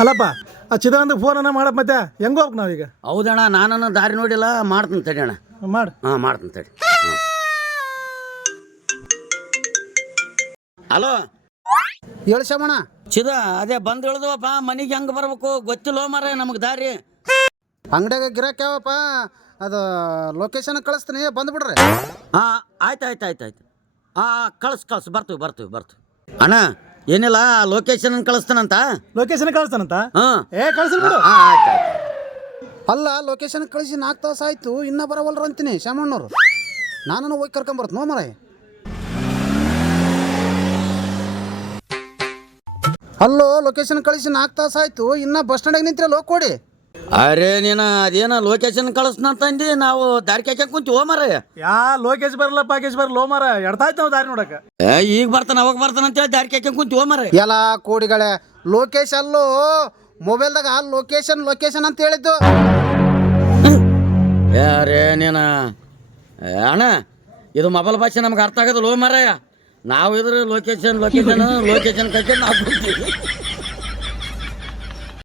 ಅಲ್ಲಪ್ಪ ಆ ಚಿದಾನಂದ ಫೋನನ್ನು ಮಾಡಪ್ಪ ಮತ್ತೆ ಹೆಂಗೆ ಹೋಗ್ಬೇಕು ನಾವೀಗ? ಹೌದಣ್ಣ ನಾನು ದಾರಿ ನೋಡಿಲ್ಲ, ಮಾಡ್ತೀನಿ ತಡಿ ಅಣ್ಣ. ಮಾಡಿ. ಹಾಂ ಮಾಡ್ತೀನಿ ತಡಿ. ಹಲೋ ಹೇಳು ಶಮಣ. ಚಿದ, ಅದೇ ಬಂದು ಹೇಳ್ದವಪ್ಪ, ಮನೆಗೆ ಹೆಂಗೆ ಬರ್ಬೇಕು ಗೊತ್ತಿಲ್ಲೋ ಮಾರ ನಮಗೆ ದಾರಿ. ಅಂಗಡಿಯಾಗ ಗಿರಾಕಿ ಯಾವಪ್ಪ, ಅದು ಲೊಕೇಶನ್ ಕಳಿಸ್ತೀನಿ, ಬಂದುಬಿಡ್ರಿ. ಹಾಂ ಆಯ್ತು ಹಾಂ ಕಳ್ಸಿ ಬರ್ತೀವಿ ಅಣ್ಣ. ಏನಿಲ್ಲ, ಲೊಕೇಶನ್ ಕಳಿಸ್ತಾನಂತ. ಲೊಕೇಶನ್ ಕಳಿಸ್ತಾನಂತ? ಹಾಂ ಕಳಿಸ್ಲಿ ಬಿಡು. ಆಯ್ತು. ಅಲ್ಲ, ಲೊಕೇಶನ್ ಕಳಿಸಿ 4 ತಾಸು ಆಯಿತು, ಇನ್ನೂ ಬರವಲ್ರು ಅಂತೀನಿ ಶಾಮಣ್ಣವ್ರು. ನಾನು ಹೋಗಿ ಕರ್ಕೊಂಬರ್ತೀನಿ ನೋ ಮರ. ಅಲ್ಲೋ, ಲೊಕೇಶನ್ ಕಳಿಸಿ 4 ತಾಸು ಆಯಿತು, ಇನ್ನೂ ಬಸ್ ಸ್ಟ್ಯಾಂಡಿಗೆ ನಿಂತಿರಲ್ಲ, ಹೋಗಿ ಕೊಡಿ. ಅರೆ ನೀನು ಅದೇನೋ ಲೊಕೇಶನ್ ಕಳಿಸ್ನಂತಂದು ನಾವು ದಾರಿ ಕೇಳ್ಕೊಂಡ್ ಕುಂತೀವಿ. ಓ ಮಾರ, ಯಾ ಲೋಕೇಶ್ ಬರಲ್ಲ ಪ್ಯಾಕೇಜ್ ಬರಲ್ಲ ಮಾರ, ಎಡ್ತಾಯ್ತು ನಾವು ದಾರಿ ನೋಡಕ್ಕೆ. ಈಗ ಬರ್ತಾನೆ ಅವಾಗ ಬರ್ತಾನೆ ಅಂತೇಳಿ ದಾರಿ ಕೇಳ್ಕೊಂಡ್ ಕುಂತೀವಿ. ಓ ಮಾರ, ಎಲ್ಲ ಕೋಡಿಗಳೇ, ಲೊಕೇಶನ್ ಅಲ್ಲೂ ಮೊಬೈಲ್ದಾಗ ಲೊಕೇಶನ್ ಅಂತ ಹೇಳಿದ್ದು. ಯಾರೇ ನೀನು ಅಣ್ಣ, ಇದು ಮೊಬೈಲ್ ಭಾಷೆ ನಮ್ಗೆ ಅರ್ಥ ಆಗೋದಿಲ್ಲ. ಓ ಮಾರಾಯ, ನಾವು ಇದ್ರೆ ಲೊಕೇಶನ್ ಕಳ್ಕೊಂಡು ನಾವು ಕುಂತೀವಿ.